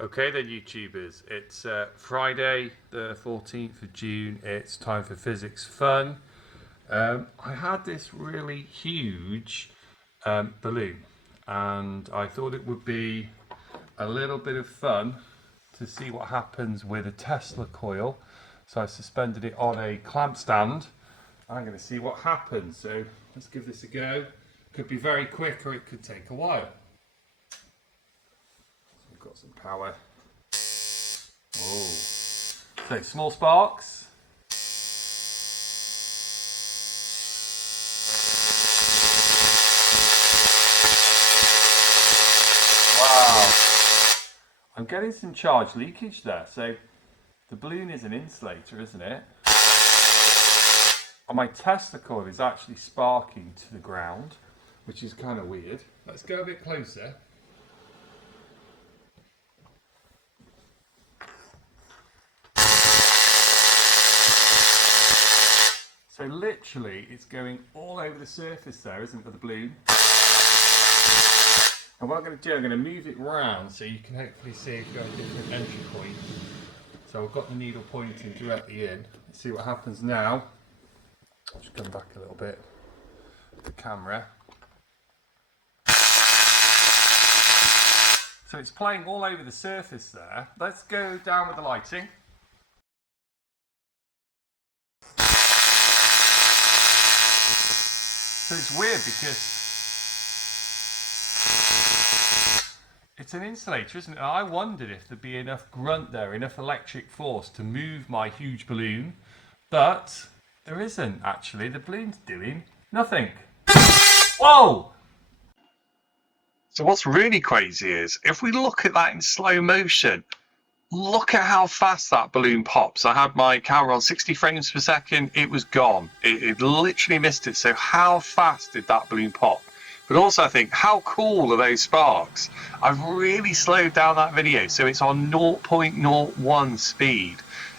Okay then, YouTubers, it's Friday the 14th of June, it's time for physics fun. I had this really huge balloon and I thought it would be a little bit of fun to see what happens with a Tesla coil. So I suspended it on a clamp stand. I'm going to see what happens, so let's give this a go. Could be very quick or it could take a while. We've got some power. Oh, so small sparks. Wow, I'm getting some charge leakage there. So the balloon is an insulator, isn't it? And my Tesla coil is actually sparking to the ground, which is kind of weird. Let's go a bit closer. So literally, it's going all over the surface there, isn't it, of the balloon? And what I'm going to do, I'm going to move it round so you can hopefully see if you've got a different entry point. So I've got the needle pointing directly in. Let's see what happens now. I'll just come back a little bit with the camera. So it's playing all over the surface there. Let's go down with the lighting. So it's weird because it's an insulator, isn't it? And I wondered if there'd be enough grunt there, enough electric force to move my huge balloon, but there isn't actually. The balloon's doing nothing. Whoa! So what's really crazy is, if we look at that in slow motion, look at how fast that balloon pops. I had my camera on 60 frames per second, it was gone. It literally missed it. So how fast did that balloon pop? But also I think, how cool are those sparks? I've really slowed down that video, so it's on 0.01 speed.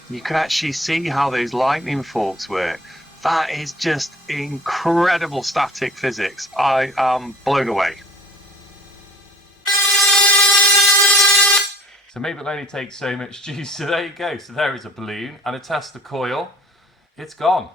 You can actually see how those lightning forks work. That is just incredible static physics. I am blown away. So maybe it'll only take so much juice. So there you go. So there is a balloon and a Tesla coil. It's gone.